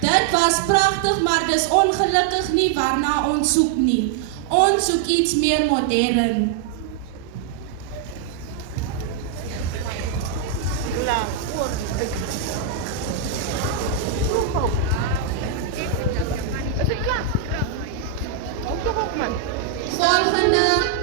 Dit was pragtig, maar dis ongelukkig nie waarna ons soek nie. Ons soek iets meer modern. Volgende.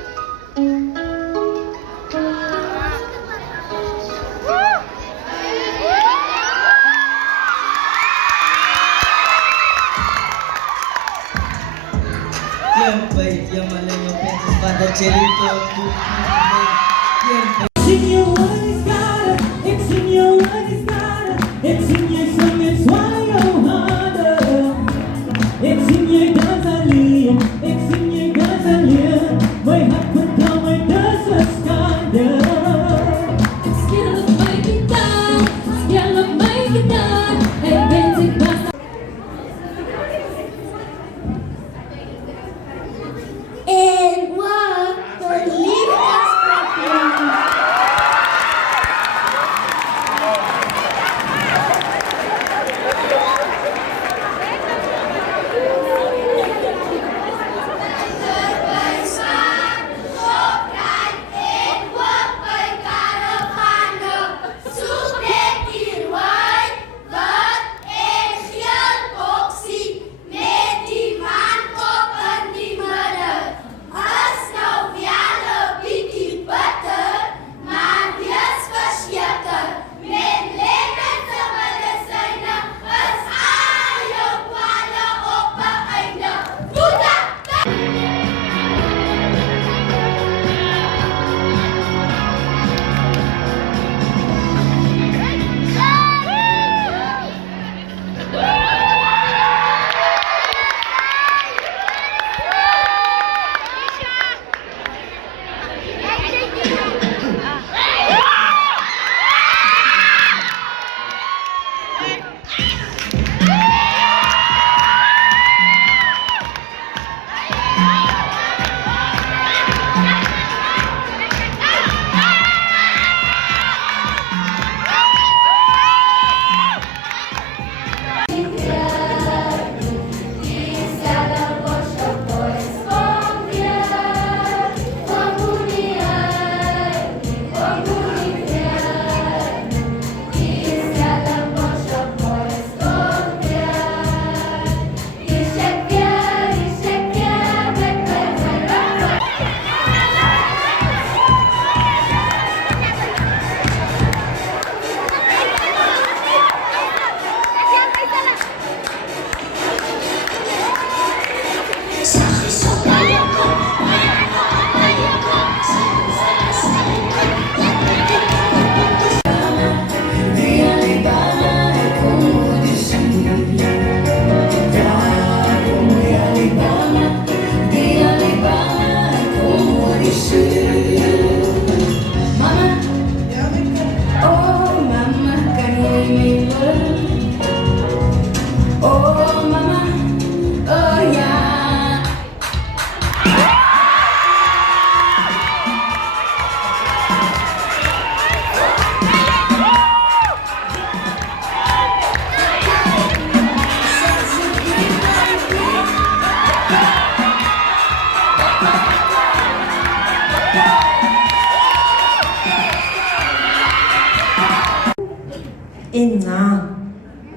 En na,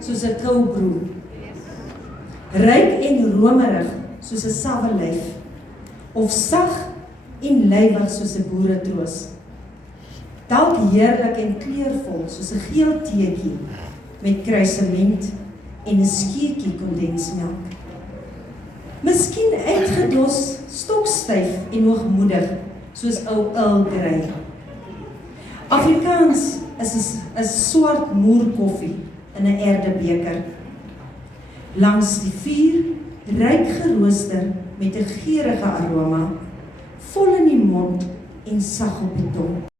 soos 'n koubroe. Ryk en romerig, soos 'n sawelyf. Of sag en lywig soos 'n boeretroos. Dalk heerlik en kleurvol soos 'n geel teetjie met kruisement en 'n skeutjie kondensmelk. Miskien uitgedos, stokstyf en hoogmoedig soos ou Earl Grey. Afrikaans is 'n swart moerkoffie in 'n erdebeker. Langs die vuur, ryk gerooster met 'n geurende aroma, vol in die mond en sag op die tong.